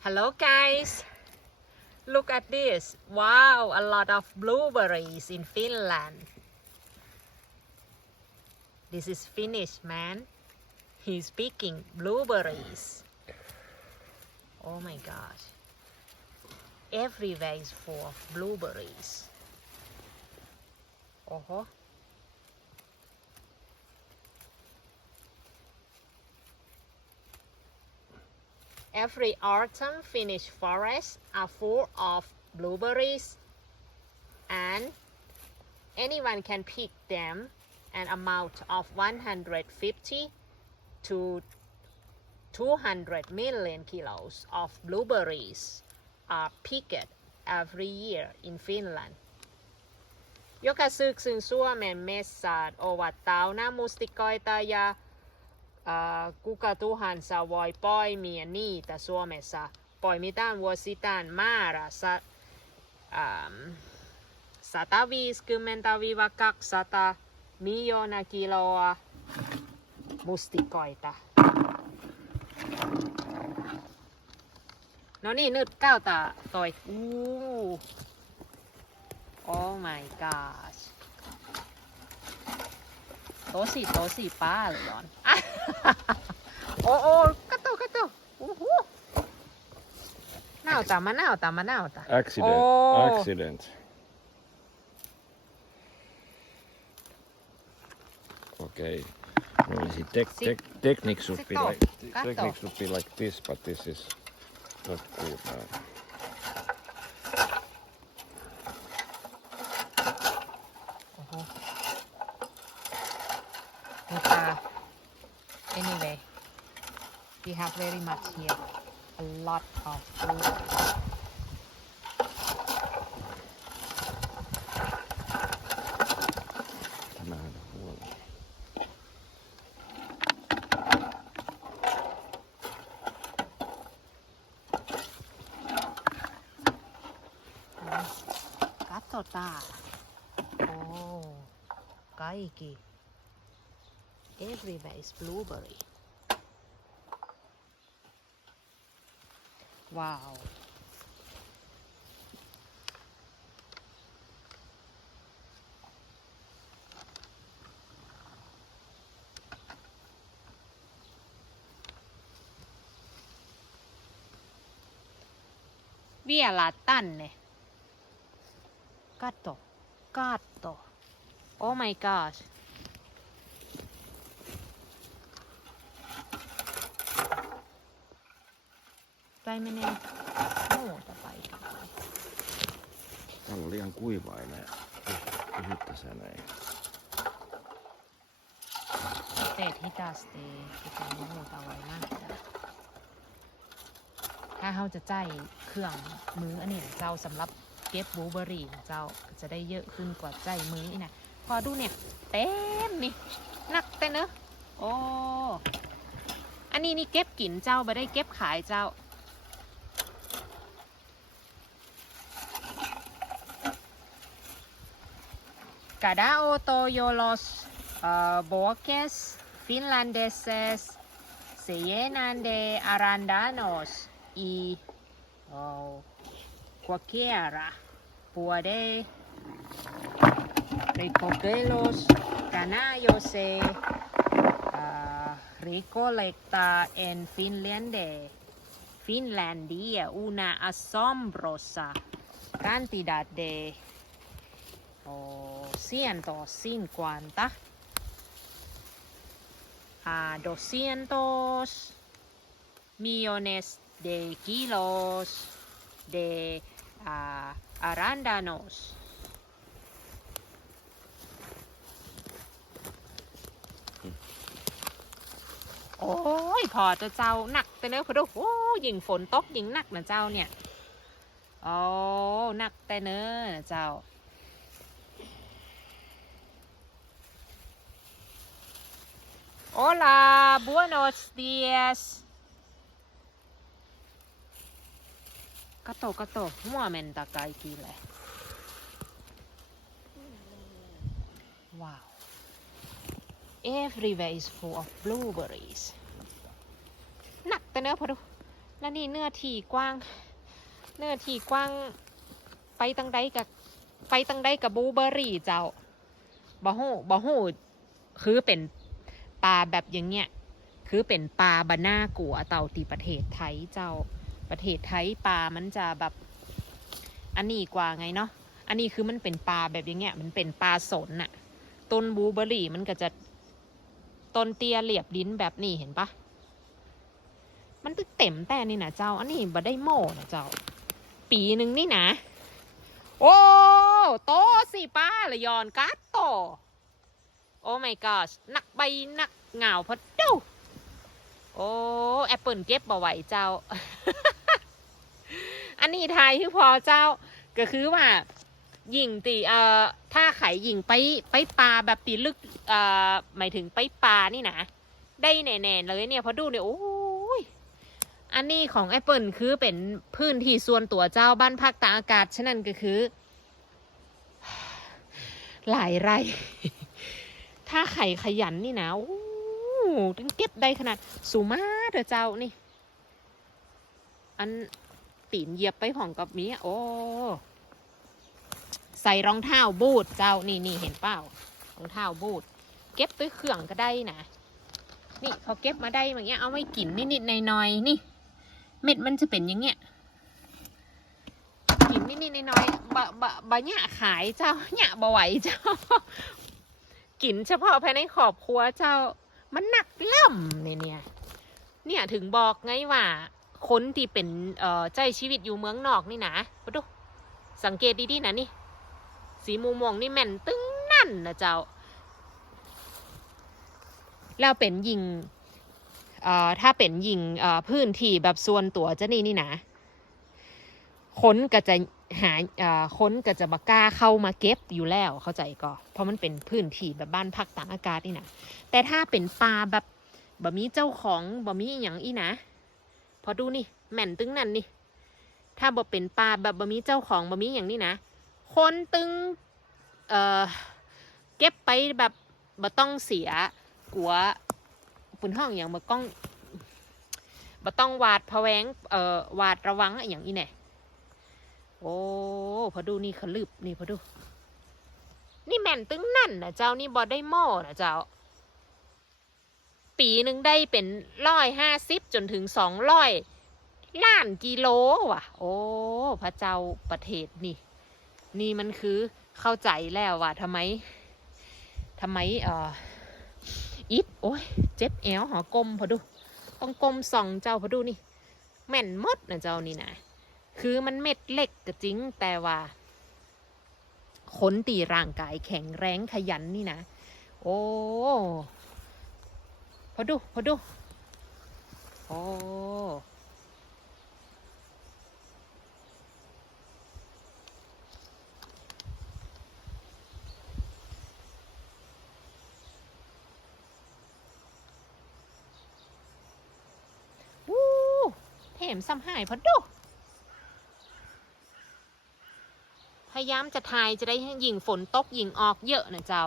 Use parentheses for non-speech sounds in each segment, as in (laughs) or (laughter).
Hello guys. Look at this. Wow a lot of blueberries in Finland. This is Finnish man. He's picking blueberries. Oh my gosh. Everywhere is full of blueberries. Oho Every autumn, Finnish forests are full of blueberries, and anyone can pick them. An amount of 150 to 200 million kilos of blueberries are picked every year in Finland. Joka syksyn Suomen messaan ovat täynnä mustikoita ja kuka tuhansa voi poimia niitä Suomessa. Poimitaan vuosittain määrä sa, äm, 150-200 miljoonaa kiloa mustikoita. No niin, nyt käytä toi. Uu. Oh my gosh. Tosi, tosi paljon. (laughs) oh, oh, kato, kato. Uhu. Näytä, mä mä näytän. Accident. Oh. Accident. Okay. Normally tek, Sit- tek, technique should be like Cut technique off. should be like this, but this is not good now. Have very much here. A lot of on huono. Oh, kaikki. Everywhere is blueberry. Wow. Vielä tänne. Katso. Katso. Oh my gosh. Tai menee muuta paikkaa. Täällä on liian kuivainen. Pysyt tässä näin. Teet hitaasti, pitää muuta voi nähdä. ถ้าเขาจะใจเครื่องมืออันนี้นะเจ้าสำหรับเก็บบลูเบอร์รี่นะเจ้าก็จะได้เยอะขึ้นกว่าใจมือนี่นะพอดูเนี่ยเต็มนี่หนักแต่เนอะโอ้อันนี้นี่เก็บกินเจ้าไม่ได้เก็บขายเจ้า Cada otoño los uh, bosques finlandeses se llenan de arándanos y oh, cualquiera puede recogerlos. Ganallo se ah, recolecta en Finlandia, Finlandia una asombrosa cantidad de o 150 a 200 millones de kilos de ah, arándanos. โอ้ยพอจะเจ้าหนักแต่เนื้อะพอดูโอ้ยิงฝนตกยิงหนักนะเจ้าเนี่ย โอ้หนักแต่เนื้อะเจ้า Hola, buenos días. Kato, kato, huomenta kaikille. Wow. Everywhere is full of blueberries. หนักแต่เนื้อพอดู แล้วนี่เนื้อที่กว้าง เนื้อที่กว้าง ไปตังใดกับไปตังใดกับบลูเบอรี่เจ้าบ่ฮู้บ่ฮู้คือเป็น ปลาแบบอย่างเงี้ยคือเป็นปลาบาน่ากัวเต่าตีประเทศไทยเจ้าประเทศไทยปลามันจะแบบอันนี้กว่าไงเนาะอันนี้คือมันเป็นปลาแบบอย่างเงี้ยมันเป็นปลาสนน่ะ ต้นบูเบอรี่มันก็จะต้นเตี้ยเหลียบลิ้นแบบนี้เห็นปะมันตึกเต็มแต่นี่นะเจ้า อันนี้บ่ได้โม่นะเจ้า ปีหนึ่งนี่นะ โอ้ โตสิป้าละยอนการ์ดโต โอ้ my gosh หนักใบหนักเหงาพอดูโอ้แอปเปิลเก็บบ่ไหวเจ้า อันนี้ไทยคือพอเจ้า ก็คือว่าหญิงตีเอ่อถ้าไข่หญิงไปไปปลาแบบตีลึกเอ่อหมายถึงไปปลานี่นะได้แน่ๆเลยเนี่ยพอดูเนี่ยโอ้ยอันนี้ของแอปเปิลคือเป็นพื้นที่ส่วนตัวเจ้าบ้านพักตากอากาศฉะนั้นก็คือ หลายไร่ ถ้าไข่ขยันนี่นะโอ้ถึงเก็บได้ขนาด สูงมากเถอะเจ้านี่ อันตีนเหยียบไปของกับมีโอ้ใส่รองเท้าบูทเจ้านี่นี่เห็นเปล่ารองเท้าบูทเก็บด้วยเครื่องก็ได้นะนี่เขาเก็บมาได้อย่างเงี้ยเอาไว้กินนิดๆหน่อยๆนี่ เม็ดมันจะเป็นอย่างเงี้ยกินนิดๆหน่อยๆบะบะบะเนี่ยขายเจ้าเนี่ยบะไหวเจ้า กินเฉพาะภายในครอบครัวเจ้า มันหนักล่ำเนี่ยเนี่ยเนี่ยถึงบอกไงว่า คนที่เป็นเอ่อใจชีวิตอยู่เมืองนอกนี่นะมาดูสังเกตดีๆนะนี่ สีมูม่วงนี่แม่นตึ้งนั่นนะเจ้าแล้วเป็นยิงเอ่อถ้าเป็นยิงเอ่อพื้นที่แบบส่วนตัวเจะนี่นี่นะค้นก็จะ หาค้นก็จะมากล้าเข้ามาเก็บอยู่แล้วเข้าใจก็ เพราะมันเป็นพื้นที่แบบบ้านพักตากอากาศนี่นะแต่ถ้าเป็นปลาแบบบะมีเจ้าของบะมีอย่างอีนะ พอดูนี่แม่นตึงนั่นนี่ ถ้าบ่เป็นปลาแบบบะมีเจ้าของบะมีอย่างนี้นะคนตึงเอ่อเก็บไปแบบบ่ต้องเสียกัวปุ่นห้องอย่างบ่ต้องบ่ต้องหวาดพะแวงเอ่อหวาดระวังอะอย่างอีแน่ โอ้พอดูนี่ขลึบนี่พอดู นี่แม่นตึงนั่นนะเจ้านี่บ่ได้หม้อนะเจ้า ปีหนึ่งได้เป็นร้อยห้าสิบจนถึงสองร้อยล้านกิโลว่ะ โอ้พระเจ้าประเทศนี่ นี่มันคือเข้าใจแล้วว่าทำไมทำไมเอ่ออิดโอ้ยเจ็บแอวหอกลมพอดู ต้องกลมส่องเจ้าพอดูนี่ แม่นมดนะเจ้านี่นะ คือมันเม็ดเล็กก็จริงแต่ว่าขนตีร่างกายแข็งแรงขยันนี่นะ โอ้พอดูพอดู โอ้วู้แถมซ้ำหายพอดู พยายามจะทายจะได้ยิงฝนตกยิงออกเยอะนะเจ้า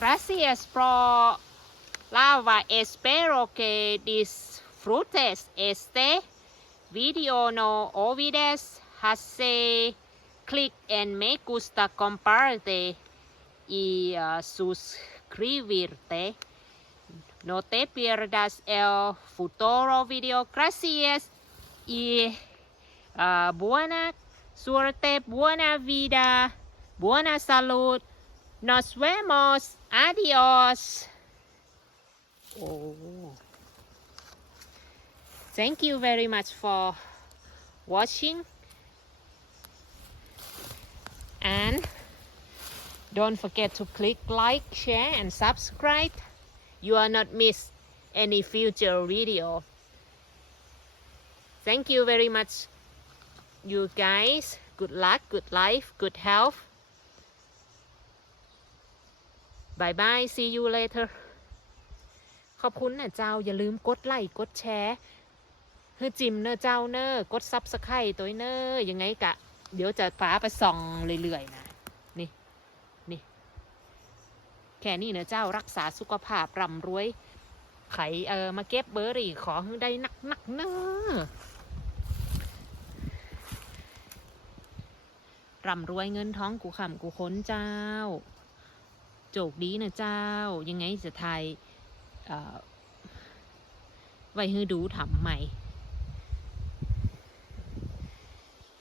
Gracias por lava espero que disfrutes este video no olvides hacer clic en me gusta comparte y uh, suscribirte no te pierdas el futuro video gracias y uh, buena suerte buena vida buena salud Nos vemos. Adios. Oh. Thank you very much for watching. And don't forget to click like, share, and subscribe. You will not miss any future video. Thank you very much, you guys. Good luck, good life, good health. Bye bye see you later ขอบคุณนะเจ้าอย่าลืมกดไลค์กดแชร์เฮ้อจิมเนอเจ้าเนอกดซับสไครต์ตัวเนอยังไงกะ เดี๋ยวจะฟ้าไปส่องเรื่อยๆนะ นี่ นี่ โอเค แค่นี้เนอะเจ้ารักษาสุขภาพร่ำรวย ไขเออมาเก็บเบอร์รี่ขอได้นักนักเนอะร่ำรวยเงินท้องกูขำกูค้นเจ้า โจกดีนะเจ้า ยังไงจะไทยไว้ฮือดูถำใหม่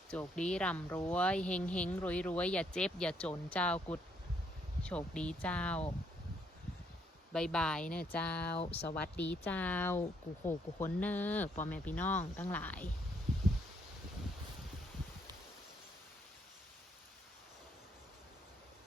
โจกดีร่ำรวยเฮงเฮงรวยรวยอย่าเจ็บ อย่าจนเจ้ากุด คดีเจ้าบายบายเนอะเจ้า สวัสดีเจ้า กูโหกูคนเนอร์พ่อแม่พี่น้องทั้งหลาย